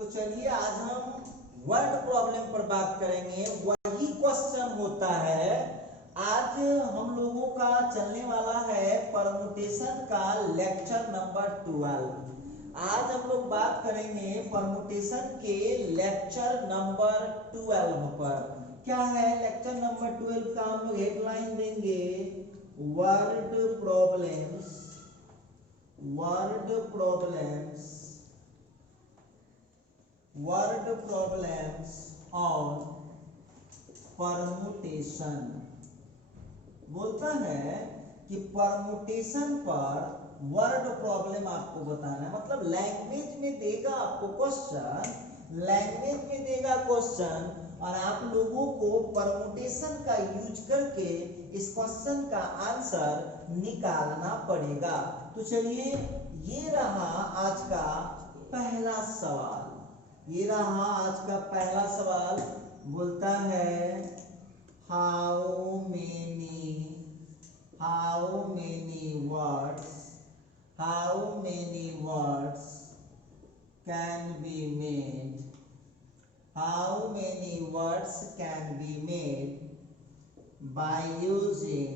तो चलिए आज हम वर्ड प्रॉब्लम पर बात करेंगे। वही क्वेश्चन होता है। आज हम लोगों का चलने वाला है परमुटेशन का लेक्चर नंबर 12। आज हम लोग बात करेंगे परमुटेशन के लेक्चर नंबर 12 पर। क्या है लेक्चर नंबर 12 का? हम लोग हेडलाइन देंगे word problems. Word problems on permutation. बोलता है कि परमुटेशन पर वर्ड प्रॉब्लम आपको बताना है। मतलब लैंग्वेज में देगा आपको क्वेश्चन, और आप लोगों को परमुटेशन का यूज करके इस क्वेश्चन का आंसर निकालना पड़ेगा। तो चलिए ये रहा आज का पहला सवाल। बोलता है how many words can be made by using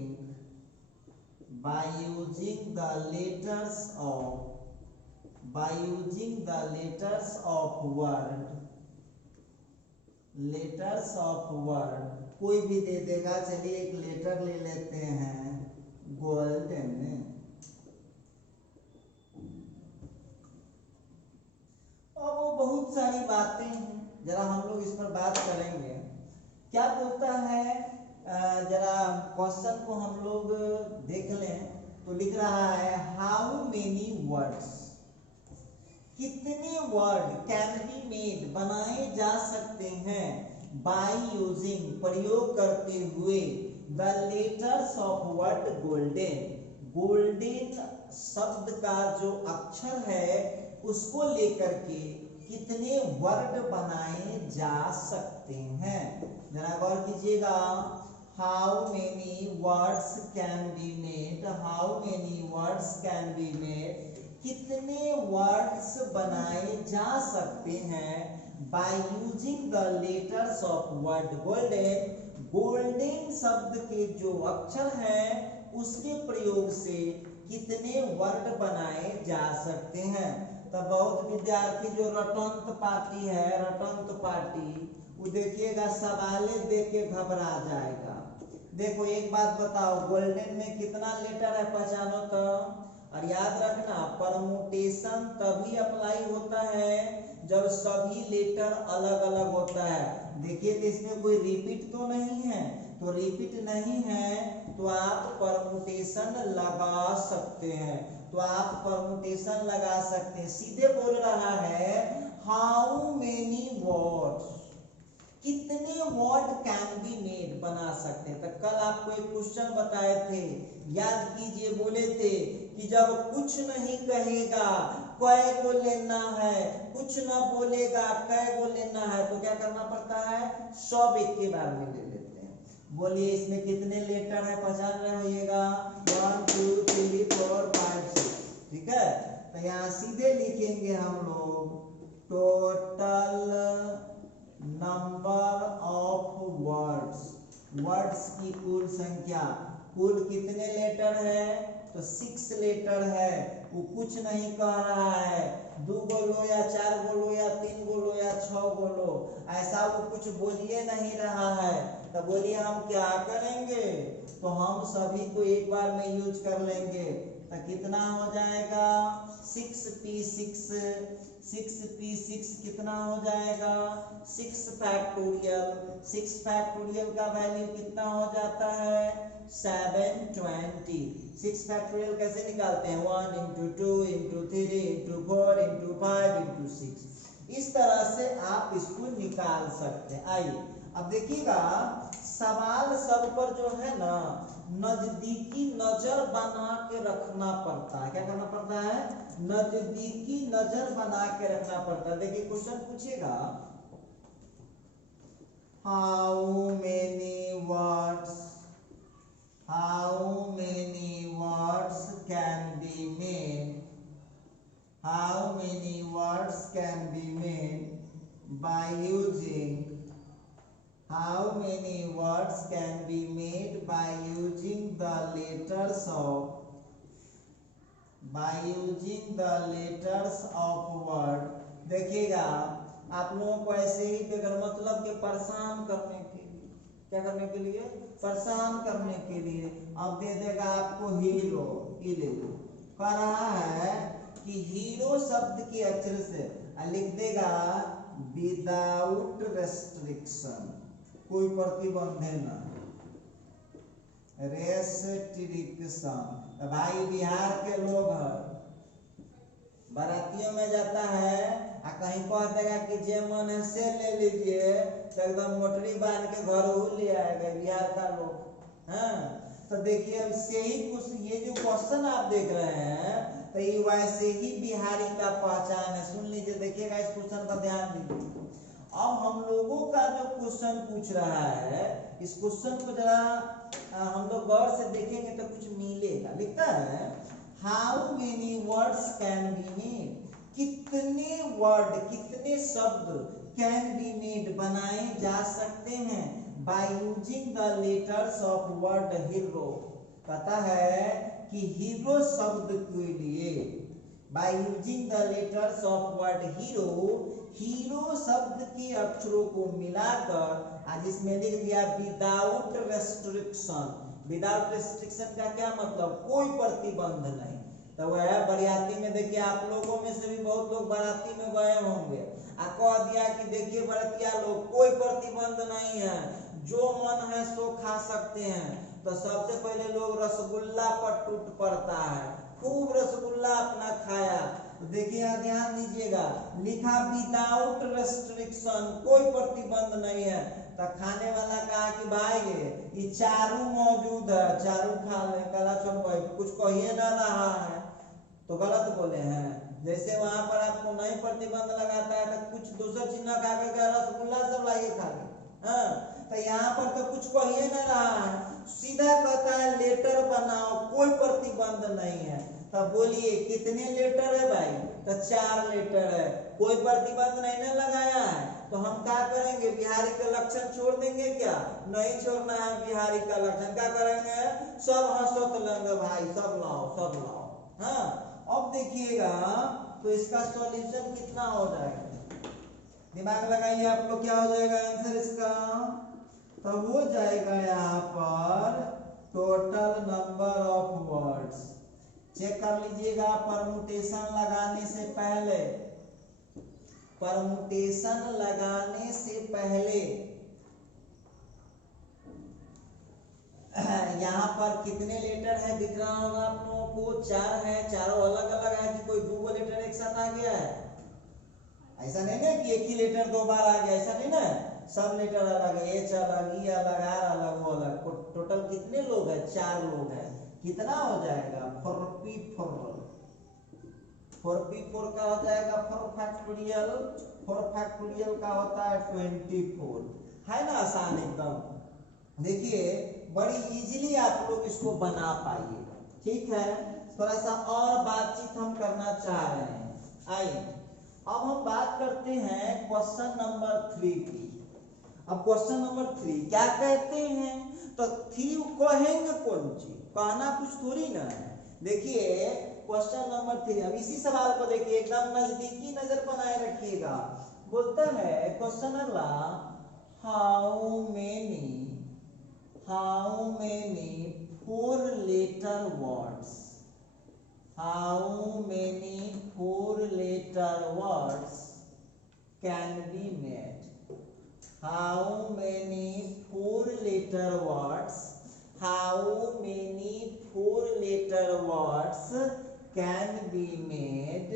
the letters of word। कोई भी दे देगा। चलिए एक लेटर ले लेते हैं, गोल्डन। और वो बहुत सारी बातें हैं, जरा हम लोग इस पर बात करेंगे। क्या बोलता है, जरा क्वेश्चन को हम लोग देख लें। तो लिख रहा है हाउ मेनी वर्ड्स, कितने वर्ड कैन बी मेड, बनाए जा सकते हैं, बाय यूजिंग, प्रयोग करते हुए, the letters of word golden शब्द का जो अक्षर है उसको लेकर के कितने वर्ड बनाए जा सकते हैं। जरा गौर कीजिएगा। How many words can be made, कितने वर्ड्स बनाए जा सकते हैं, by using the letters of word golden शब्द के जो अक्षर हैं उसके प्रयोग से कितने वर्ड बनाए जा सकते हैं। तो बहुत विद्यार्थी जो रटंत पार्टी वो देखिएगा सवाले देख के घबरा जाएगा। देखो एक बात बताओ, गोल्डन में कितना लेटर है पहचानो तो। और याद रखना परमुटेशन तभी अप्लाई होता है जब सभी लेटर अलग अलग होता है। देखिए तो इसमें कोई रिपीट तो नहीं है, तो रिपीट नहीं है तो आप परमुटेशन लगा सकते हैं। सीधे बोल रहा है हाउ मेनी वर्ड्स, कितने वर्ड कैन बी मेड, बना सकते हैं। तो कल आपको एक क्वेश्चन बताए थे, याद कीजिए। बोले थे कि जब कुछ नहीं कहेगा कै को लेना है, कुछ ना बोलेगा कै को लेना है, तो क्या करना पड़ता है, सब एक के बार में ले लेते हैं। बोलिए इसमें कितने लेटर है, पहचान रहिएगा। 1 2 3 4 5 6। ठीक है, तो यहाँ सीधे लिखेंगे हम लोग टोटल नंबर ऑफ वर्ड्स की कुल संख्या। कुल कितने लेटर है, तो 6 लेटर है। वो कुछ नहीं कह रहा है 2 बोलो या 4 बोलो या 3 बोलो या 6 बोलो, ऐसा वो कुछ बोलिए नहीं रहा है। तो बोलिए हम क्या करेंगे, तो हम सभी को एक बार में यूज कर लेंगे। तो कितना हो जाएगा 6p6 कितना हो जाएगा 6 फैक्टोरियल का वैल्यू कितना हो जाता है 720। 6 फैक्टोरियल कैसे निकालते हैं, 1 into 2 into 3 into 4 into 5 into 6। इस तरह से आप इसको निकाल सकते हैं। आइए अब देखिएगा, सवाल सब पर जो है ना नजदीकी नजर बना के रखना पड़ता है। क्या करना पड़ता है, नजदीकी नजर बना के रखना पड़ता है। देखिए क्वेश्चन पूछेगा how many words can be made how many words can be made by using How many words can be made by using the letters of word? देखिएगा आप लोगों को ऐसे ही बगैर मतलब के परेशान करने के लिए, क्या करने के लिए, परेशान करने के लिए अब दे देगा आपको हीरो, ये ले लो, कह रहा है कि हीरो शब्द के अक्षर से लिख देगा विदाउट रेस्ट्रिक्शन, कोई प्रतिबंध ना, रेस्ट्रिक्शन। भाई बिहार के लोग हैं, बारातियों में जाता है आ कहीं कह देगा कि जे मन है से ले लीजिए, तो एकदम मोटरी बांध के घर ले आएगा बिहार का लोग। हाँ, तो देखिए अब इससे ही कुछ, ये जो क्वेश्चन आप देख रहे हैं तो ये वैसे ही बिहारी का पहचान है। सुन लीजिए, देखिएगा इस क्वेश्चन का ध्यान दीजिए। अब हम लोगों का जो क्वेश्चन पूछ रहा है, इस क्वेश्चन को जरा हम लोग गौर से देखेंगे तो कुछ मिलेगा। लिखता है how many words can be made, कितने वर्ड, कितने शब्द कैन बी मेड बनाए जा सकते हैं by using the letters of word hero. पता है कि हीरो शब्द के लिए by using the letters of word hero, hero शब्द के अक्षरों को मिलाकर आज इसमें लिख दिया विदाउट रेस्ट्रिक्शन। विदाउट रेस्ट्रिक्शन का क्या मतलब, कोई प्रतिबंध नहीं। तो वह बरियाती में देखिए, आप लोगों में से भी बहुत लोग बाराती में गए होंगे, कह दिया कि देखिए बरातिया लोग कोई प्रतिबंध नहीं है, जो मन है सो खा सकते हैं। तो सबसे पहले लोग रसगुल्ला पर टूट पड़ता है, खूब रसगुल्ला अपना खाया। तो देखिए ध्यान दीजिएगा, लिखा विदाउट रेस्ट्रिक्शन, कोई प्रतिबंध नहीं है। तो खाने वाला कहा कि भाई ये चारू मौजूद है, चारू खा ले। कला छोड़ भाई कुछ कहिए ना रहा है तो गलत बोले हैं। जैसे वहां पर आपको नहीं प्रतिबंध लगाता है तो कुछ दूसरा चीज ना खा के रसगुल्ला सब लाइए खा ले। हाँ, तो यहाँ पर तो कुछ कहिए ना रहा है, सीधा कहता है लेटर बनाओ, कोई प्रतिबंध नहीं है। तब बोलिए कितने लेटर है भाई, तो 4 लेटर है, कोई प्रतिबंध नहीं ना लगाया है। तो हम क्या करेंगे, बिहारी का लक्षण छोड़ देंगे क्या, नहीं छोड़ना है बिहारी का लक्षण। क्या करेंगे, सब हंसत लेंगे भाई, सब लाओ सब लाओ। हाँ, अब देखिएगा तो इसका सॉल्यूशन कितना हो जाएगा, दिमाग लगाइए आप लोग, क्या हो जाएगा आंसर इसका, तो हो जाएगा यहाँ पर total number of words. Check कर लीजिएगा परमुटेशन लगाने से पहले, परमुटेशन लगाने से पहले यहाँ पर कितने लेटर है दिख रहा होगा आप लोगों को, 4 है। चारों अलग अलग है कि कोई 2 लेटर एक साथ आ गया है, ऐसा नहीं ना कि एक ही लेटर 2 बार आ गया, ऐसा नहीं ना, सब लेटर अलग है, एच अलग, ई अलग, आर अलग, वो अलग। टोटल कितने लोग हैं, 4 लोग हैं। कितना हो जाएगा, 4p4, 4p4 का हो जाएगा 4 फैक्टोरियल, 4 फैक्टोरियल का होता है 24, है ना, आसान एकदम। देखिए बड़ी इजीली आप लोग इसको बना पाइएगा, ठीक है। थोड़ा सा और बातचीत हम करना चाह रहे हैं। आइए अब हम बात करते हैं क्वेश्चन नंबर 3 की। अब क्वेश्चन नंबर 3 क्या कहते हैं, तो 3 कहेंगे कौन चीज, कहना कुछ थोड़ी ना है। देखिए क्वेश्चन नंबर 3, अब इसी सवाल को देखिए, एकदम नजदीकी नजर बनाए रखिएगा। बोलता है क्वेश्चन अगला, how many 4 letter words, how many 4 letter words can be made, how many 4 letter words, how many 4 letter words can be made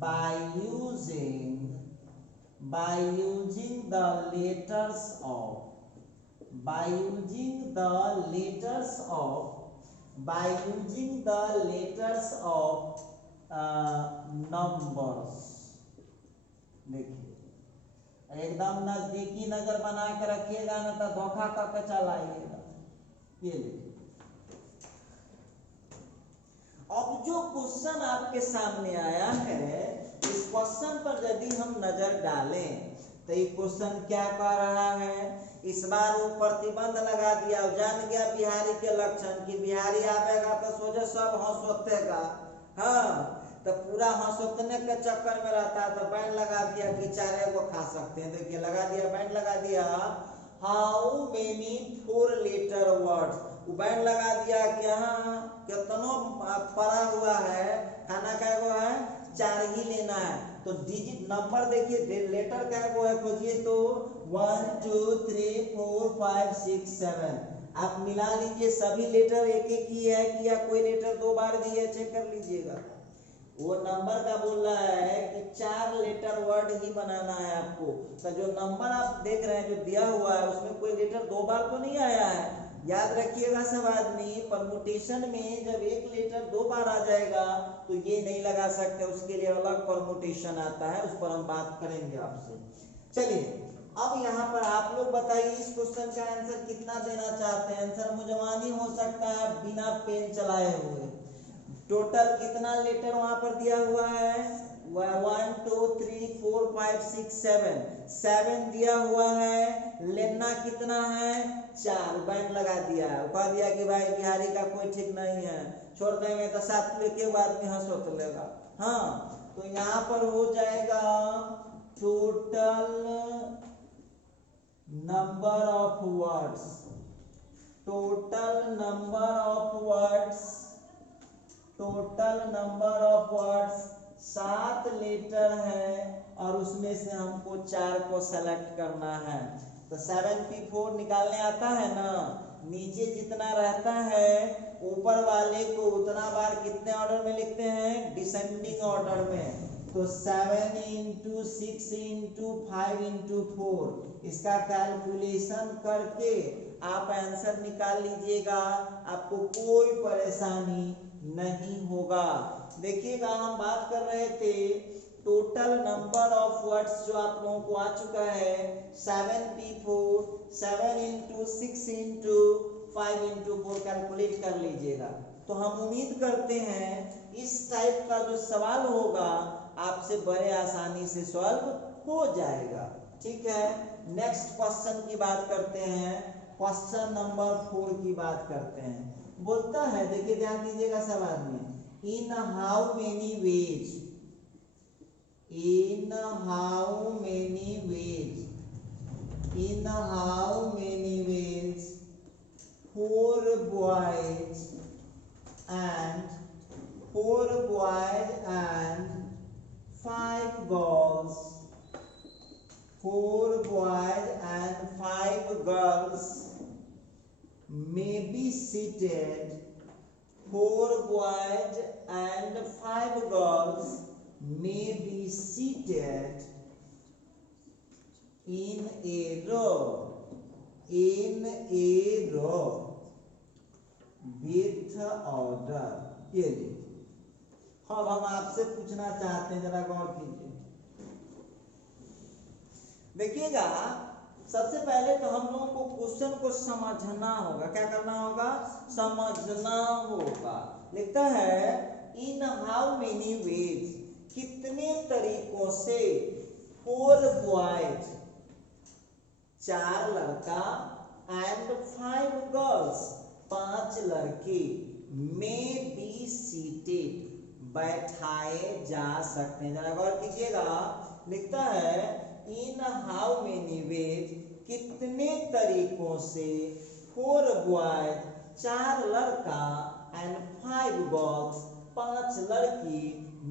by using the letters of, by using the letters of numbers। देखिए एकदम नजदीकी नजर बना के रखिएगा ना तो धोखा करके चलाइएगा। ये देखिए अब जो क्वेश्चन आपके सामने आया है, इस क्वेश्चन पर यदि हम नजर डालें तो ये क्वेश्चन क्या कह रहा है, इस बार वो प्रतिबंध लगा दिया, जान गया बिहारी के लक्षण कि बिहारी आवेगा तो सोचे सब हंसोतेगा, हाँ तो पूरा हंसोतने के चक्कर में रहता है, तो बैंड लगा दिया कि चारे को खा सकते हैं। देखिए लगा दिया, बैंड लगा दिया, हाउ मेनी 4 लेटर वर्ड्स, वो बैंड लगा दिया कि हाँ कितनों पड़ा हुआ है, खाना क्या को है 4 ही लेना है। तो डिजिट नंबर देखिए, लेटर क्या को है खोजिए, तो 1 2 3 4 5 6 7, आप मिला लीजिए, सभी लेटर एक एक ही है कि या कोई लेटर 2 बार भी है, चेक कर लीजिएगा। वो नंबर का बोल रहा है कि 4 लेटर वर्ड ही बनाना है आपको। तो जो नंबर आप देख रहे हैं जो दिया हुआ है उसमें कोई लेटर 2 बार तो नहीं आया है। याद रखिएगा सब आदमी, परमुटेशन में जब एक लेटर 2 बार आ जाएगा तो ये नहीं लगा सकते, उसके लिए अलग परमुटेशन आता है, उस पर हम बात करेंगे आपसे। चलिए अब यहाँ पर आप लोग बताइए इस क्वेश्चन का आंसर कितना देना चाहते हैं। आंसर मुजवानी हो सकता है बिना पेन चलाए हुए। टोटल कितना लेटर वहां पर दिया हुआ है, 1 2 3 4 5 6 7, 7 दिया हुआ है, लेना कितना है 4, बैंड लगा दिया है, कह दिया कि भाई बिहारी का कोई ठीक नहीं है, छोड़ देंगे तो 7 लेके आदमी हंसोत लेगा। हाँ तो यहाँ पर हो जाएगा total number of words, total number of words, total number of words 7 letter है और उसमें से हमको 4 को सेलेक्ट करना है। तो 7p4 निकालने आता है ना, नीचे जितना रहता है ऊपर वाले को उतना बार कितने ऑर्डर में लिखते हैं, डिसेंडिंग ऑर्डर में। तो 7 × 6 × 5 × 4, इसका कैलकुलेशन करके आप आंसर निकाल लीजिएगा, आपको कोई परेशानी नहीं होगा। देखिएगा हम बात कर रहे थे टोटल नंबर ऑफ वर्ड्स जो आप लोगों को आ चुका है 7p4, 7 × 6 × 5 × 4 कैलकुलेट कर लीजिएगा। तो हम उम्मीद करते हैं इस टाइप का जो सवाल होगा आपसे बड़े आसानी से सॉल्व हो जाएगा। ठीक है, नेक्स्ट क्वेश्चन की बात करते हैं, क्वेश्चन नंबर 4 की बात करते हैं। बोलता है, देखिए ध्यान दीजिएगा सब आदमी, इन how many ways, in how many ways, in how many veg 4 boys and 5 girls, 4 boys and 5 girls may be seated, 4 boys and 5 girls may be seated in a row, in a row with order। ये लीजिए, अब हम आपसे पूछना चाहते हैं, जरा गौर कीजिए। देखिएगा सबसे पहले तो हम लोगों को क्वेश्चन को समझना होगा, क्या करना होगा, समझना होगा। लिखता है इन हाउ मेनी वेज, कितने तरीकों से 4 बॉयज, 4 लड़का एंड 5 गर्ल्स, 5 लड़के, में बी सीटेड, बैठाए जा सकते हैं। जरा गौर कीजिएगा, लिखता है इन हाउ मेनी वेज, कितने तरीकों से 4 बॉयज, 4 लड़का एंड 5 गर्ल्स, 5 लड़की,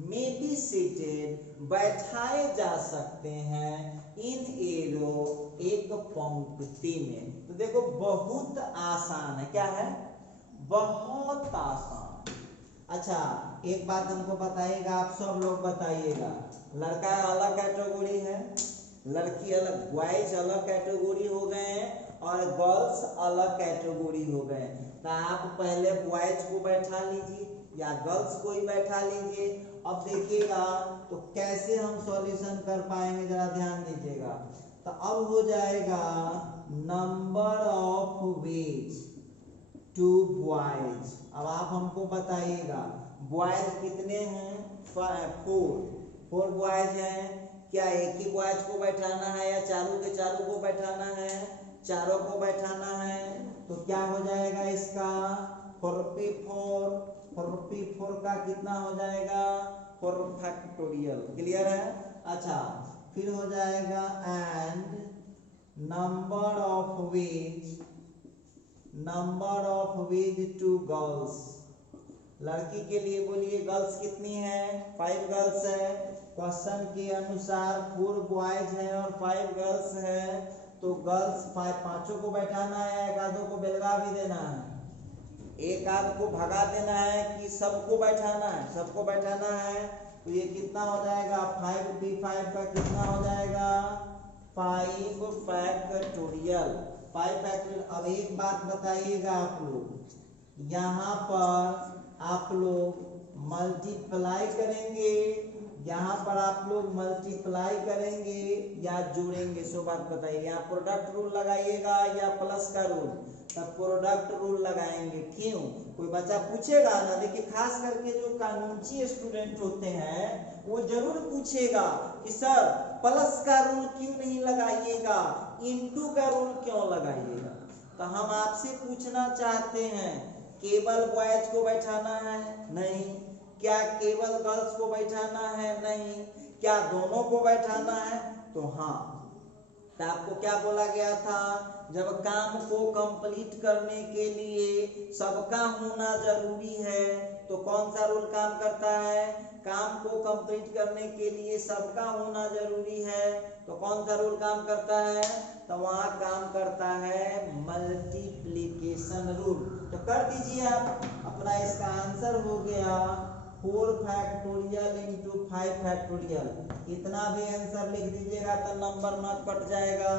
में बी सीटेड, बैठाए जा सकते हैं, इन ए रो, एक पंक्ति में। तो देखो बहुत आसान है, क्या है, बहुत आसान। अच्छा एक बात हमको बताइएगा, आप सब लोग बताइएगा, लड़का अलग कैटेगरी है, लड़की अलग, बॉयज अलग कैटेगरी हो गए हैं और गर्ल्स अलग कैटेगरी हो गए। तो आप पहले बॉयज को बैठा लीजिए या गर्ल्स को ही बैठा लीजिए। अब देखिएगा तो कैसे हम सॉल्यूशन कर पाएंगे, जरा ध्यान दीजिएगा। तो अब हो जाएगा नंबर ऑफ वेज 2 बॉयज। अब आप हमको बताइएगा बॉयज कितने हैं? 4 बॉयज हैं। क्या एक ही बॉयज को बैठाना है या चारों के चारों को बैठाना है? चारों को बैठाना है। तो क्या हो जाएगा इसका? 4 का कितना हो जाएगा? 4 फैक्टोरियल। क्लियर है? अच्छा, फिर हो जाएगा and number of which 2 girls. लड़की के लिए बोलिए गर्ल्स कितनी है? 5 गर्ल्स है। क्वेश्चन के अनुसार 4 बॉयज हैं और 5 गर्ल्स है, तो गर्ल्स 5 को बैठाना है, एक आधों को बेलगा भी देना है, एक आध को भगा देना है कि सबको बैठाना है? सबको बैठाना है। तो ये कितना हो जाएगा? 5 का कितना हो जाएगा? 5 फैक्टोरियल। 5 फैक्टोरियल। अब एक बात बताइएगा आप लोग, यहाँ पर आप लोग मल्टीप्लाई करेंगे, यहाँ पर आप लोग मल्टीप्लाई करेंगे या जोड़ेंगे? सो बात बताइए। यहाँ प्रोडक्ट रूल लगाइएगा या प्लस का रूल? तब प्रोडक्ट रूल लगाएंगे। क्यों? कोई बच्चा पूछेगा ना, देखिए खास करके जो कानूनी स्टूडेंट होते हैं वो जरूर पूछेगा कि सर प्लस का रूल क्यों नहीं लगाइएगा, इनटू का रूल क्यों लगाइएगा? तो हम आपसे पूछना चाहते हैं, केवल बॉयज को बैठाना है? नहीं। क्या केवल गर्ल्स को बैठाना है? नहीं। क्या दोनों को बैठाना है? तो हाँ। तो आपको क्या बोला गया था? जब काम को कंप्लीट करने के लिए सबका होना जरूरी है, तो कौन सा रूल काम करता है? काम को कंप्लीट करने के लिए सबका होना जरूरी है, तो कौन सा रूल काम करता है? तो वहां काम करता है मल्टीप्लिकेशन रूल। तो कर दीजिए आप अपना, इसका आंसर हो गया 4 फैक्टोरियल इंटू 5 फैक्टोरियल। इतना भी आंसर लिख दीजिएगा तो नंबर मत कट जाएगा।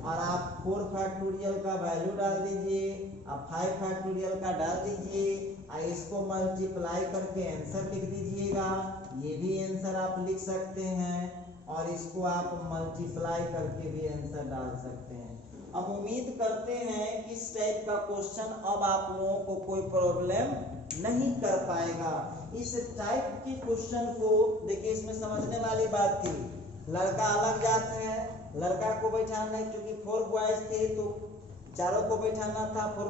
और आप 4 फैक्टोरियल का वैल्यू डाल दीजिए, आप 5 फैक्टोरियल का डाल दीजिए, और इसको मल्टीप्लाई करके आंसर लिख दीजिएगा। ये भी आंसर आप लिख सकते हैं, और इसको आप मल्टीप्लाई करके भी आंसर डाल सकते हैं। अब उम्मीद करते हैं कि इस टाइप का क्वेश्चन अब आप लोगों को कोई प्रॉब्लम नहीं कर पाएगा। इस टाइप के क्वेश्चन को देखिए, इसमें समझने वाली बात थी, लड़का अलग जात है, लड़का को बैठाना है, क्योंकि 4 बॉयज थे तो चारों को बैठाना था। 4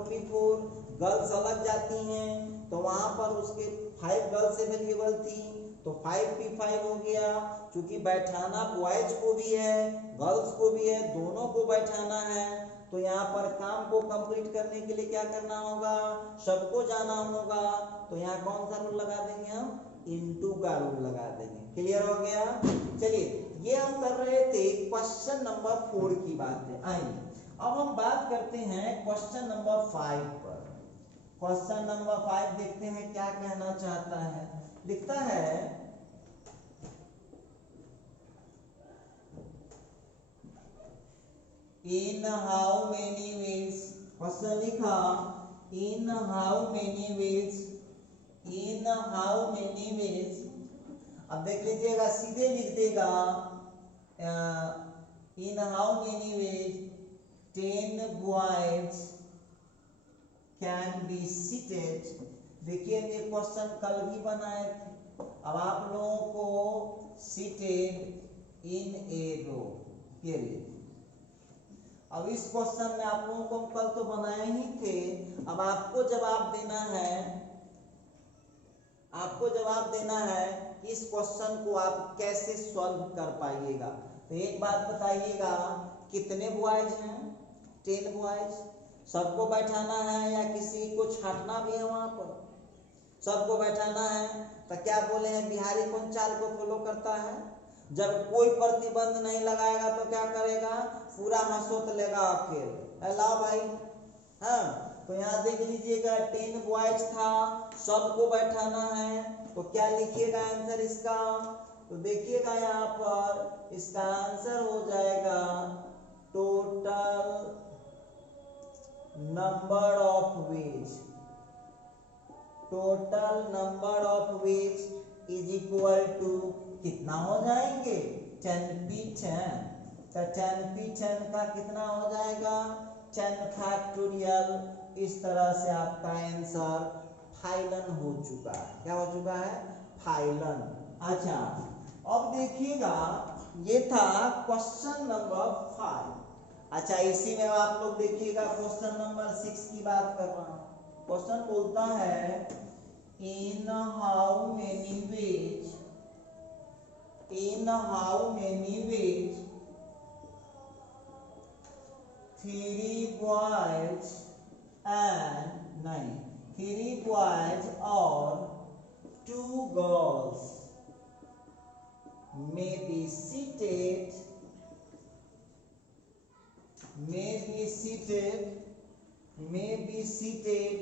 गर्ल्स अलग जाती हैं, तो वहां पर उसके 5 गर्ल्स अवेलेबल थी, तो 5 हो गया। क्योंकि बैठाना बॉयज को भी है, गर्ल्स को भी है, दोनों को बैठाना है, तो यहाँ पर काम को कंप्लीट करने के लिए क्या करना होगा? सबको जाना होगा। तो यहाँ कौन सा रूल लगा देंगे? हम इनटू का रूल लगा देंगे। क्लियर हो गया? चलिए, ये हम कर रहे थे क्वेश्चन नंबर 4 की बात है। आइए अब हम बात करते हैं क्वेश्चन नंबर 5 पर। क्वेश्चन नंबर 5 देखते हैं क्या कहना चाहता है। लिखता है, in how many ways. Question लिखा, in how many ways, in how many ways. अब देख लीजिएगा, सीधे लिख देगा, in how many ways 10 boys can be seated. देखिए ये क्वेश्चन कल भी बनाए थे। अब आप लोगों को seated in a row period. अब इस क्वेश्चन में आप लोगों को कल तो बनाए ही थे। अब आपको जवाब देना है, आपको जवाब देना है कि इस क्वेश्चन को आप कैसे सॉल्व कर पाइएगा। तो एक बात बताइएगा, कितने बॉयज हैं? 10 बॉयज। सबको बैठाना है या किसी को छांटना भी है? वहां पर सबको बैठाना है। तो क्या बोले हैं, बिहारी कौन चाल को फॉलो करता है? जब कोई प्रतिबंध नहीं लगाएगा तो क्या करेगा? पूरा हंसोत लेगा अकेले। लाओ भाई। हाँ, तो यहाँ देख लीजिएगा 10 बॉयज था, सबको बैठाना है, तो क्या लिखिएगा आंसर इसका? तो देखिएगा यहाँ पर इसका आंसर हो जाएगा total number of ways. Total number of ways is equal to कितना हो जाएंगे? 10p10। तो 10p10 का कितना हो जाएगा? 10 फैक्टोरियल। इस तरह से आपका आंसर फाइलन हो चुका है। क्या हो चुका है? फाइलन। अच्छा, अब देखिएगा, ये था क्वेश्चन नंबर 5। अच्छा, इसी में आप लोग देखिएगा क्वेश्चन नंबर 6 की बात कर रहा हूँ। क्वेश्चन बोलता है in how many veg three boys और 2 girls may be seated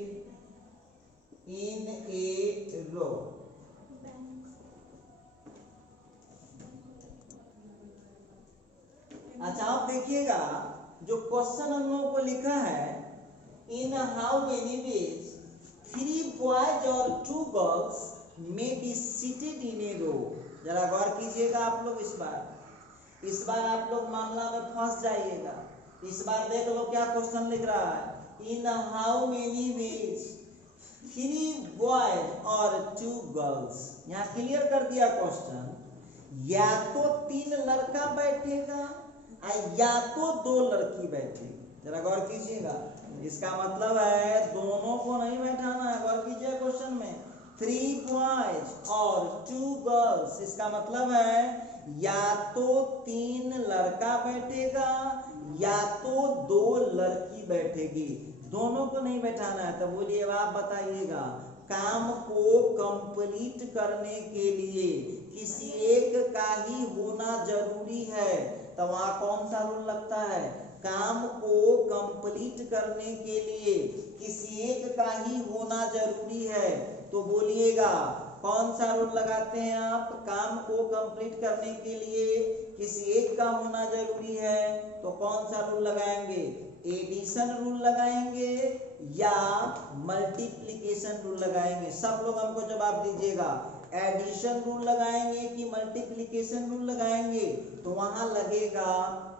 in a row। अच्छा, आप देखिएगा जो क्वेश्चन हम लोगों को लिखा है, in how many ways 3 boys और 2 girls may be seated in a row. जरा गौर कीजिएगा आप लोग, इस बार आप लोग मामला में फंस जाइएगा। इस बार देख लो क्या क्वेश्चन लिख रहा है, in how many ways 3 boys और 2 गर्ल्स। यहाँ क्लियर कर दिया क्वेश्चन, या तो 3 लड़का बैठेगा या तो 2 लड़की बैठेगी। जरा गौर कीजिएगा, इसका मतलब है दोनों को नहीं बैठाना है। गौर कीजिए क्वेश्चन में 3 बॉयज और 2 गर्ल्स, इसका मतलब है या तो 3 लड़का बैठेगा या तो 2 लड़की बैठेगी, दोनों को नहीं बैठाना है। तो बोलिए, आप बताइएगा, काम को कंप्लीट करने के लिए किसी एक का ही होना जरूरी है, तो वहां कौन सा रूल लगता है? काम को कंप्लीट करने के लिए किसी एक का ही होना जरूरी है। तो बोलिएगा कौन सा रूल लगाते हैं आप? काम को कंप्लीट करने के लिए किसी एक का होना जरूरी है, तो कौन सा रूल लगाएंगे? एडिशन रूल लगाएंगे या मल्टीप्लिकेशन रूल लगाएंगे? सब लोग हमको जवाब दीजिएगा, एडिशन रूल लगाएंगे कि मल्टीप्लिकेशन रूल लगाएंगे? तो वहां लगेगा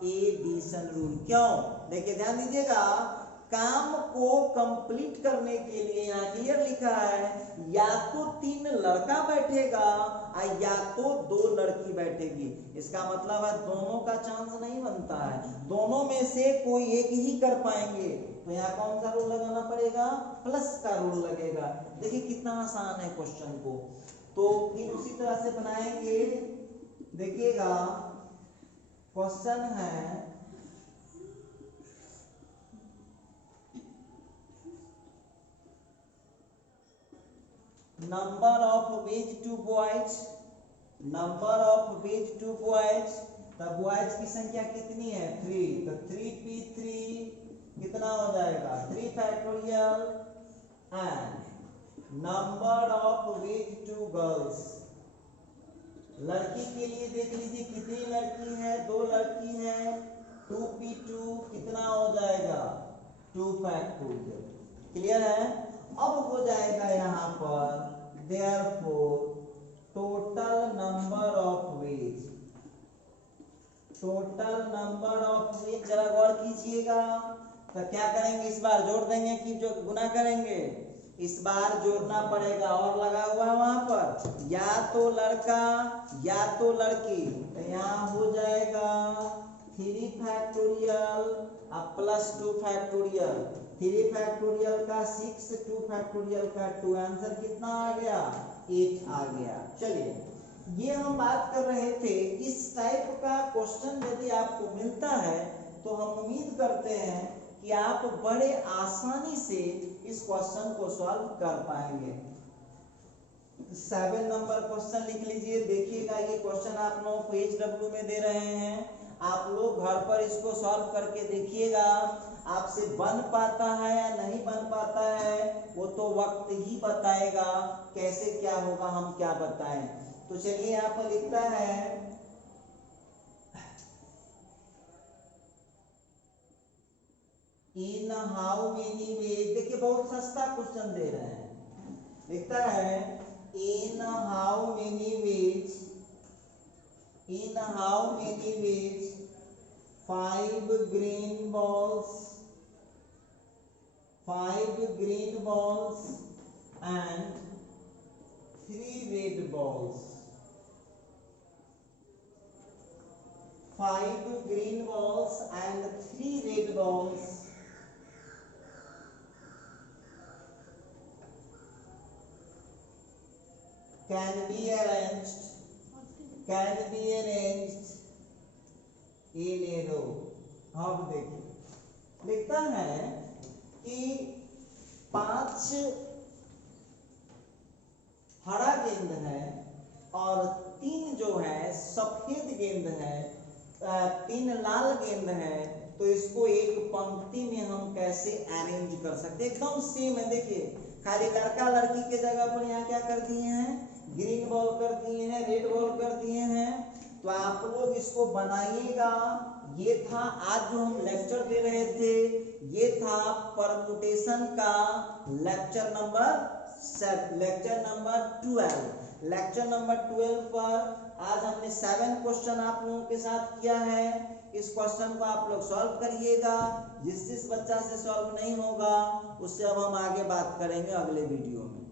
एडिशन रूल। क्यों? देखिए ध्यान दीजिएगा, काम को कंप्लीट करने के लिए यहाँ क्लियर लिखा है, या तो 3 लड़का बैठेगा या तो 2 लड़की बैठेगी। इसका मतलब है दोनों का चांस नहीं बनता है, दोनों में से कोई एक ही कर पाएंगे। तो यहाँ कौन सा रूल लगाना पड़ेगा? प्लस का रूल लगेगा। देखिए कितना आसान है क्वेश्चन को। तो फिर उसी तरह से बनाएंगे। देखिएगा क्वेश्चन है नंबर ऑफ वेज 2 बॉयज, तो बॉयज की संख्या कितनी है? 3। तो 3p3 कितना हो जाएगा? 3 factorial. And number of veg 2 girls, लड़की के लिए देख लीजिए कितनी लड़की है? 2 लड़की है। 2p2 कितना हो जाएगा? 2 फैक्टोरियल। क्लियर है? अब हो जाएगा यहाँ पर therefore total number of veg, जरा गौर कीजिएगा। तो क्या करेंगे, इस बार जोड़ देंगे कि जो गुना करेंगे? इस बार जोड़ना पड़ेगा। और लगा हुआ है वहां पर या तो लड़का या तो लड़की, तो यहाँ हो जाएगा 3 फैक्टोरियल प्लस 2 फैक्टोरियल। 3 फैक्टोरियल का 6, 2 फैक्टोरियल का 2, आंसर कितना आ गया? 8 आ गया। चलिए, ये हम बात कर रहे थे, इस टाइप का क्वेश्चन यदि आपको मिलता है तो हम उम्मीद करते हैं कि आप बड़े आसानी से इस क्वेश्चन को सॉल्व कर पाएंगे। 7 नंबर क्वेश्चन लिख लीजिए। देखिएगा ये क्वेश्चन आप लोगों को HW में दे रहे हैं, आप लोग घर पर इसको सॉल्व करके देखिएगा, आपसे बन पाता है या नहीं बन पाता है वो तो वक्त ही बताएगा। कैसे क्या होगा हम क्या बताएं। तो चलिए यहाँ पर लिखता है इन हाउ मेनी वेज। देखिए बहुत सस्ता क्वेश्चन दे रहे हैं। लिखता है in how many veg 5 green balls and 3 red balls, 5 green balls and 3 red balls can be arranged in a row. अब देखिए लिखता है कि 5 हरा गेंद है और 3 जो है सफेद गेंद है, 3 लाल गेंद है, तो इसको एक पंक्ति में हम कैसे अरेंज कर सकते हैं। एकदम सेम है। देखिए खाली लड़का लड़की के जगह पर यहाँ क्या कर दिए हैं, ग्रीन बॉल कर दिए हैं, रेड बॉल कर दिए हैं। तो आप लोग इसको बनाइएगा। ये था आज जो हम लेक्चर दे रहे थे, ये था परमुटेशन का लेक्चर नंबर 12। लेक्चर नंबर 12 पर आज हमने 7 क्वेश्चन आप लोगों के साथ किया है। इस क्वेश्चन को आप लोग सॉल्व करिएगा। जिस बच्चा से सॉल्व नहीं होगा उससे अब हम आगे बात करेंगे अगले वीडियो में।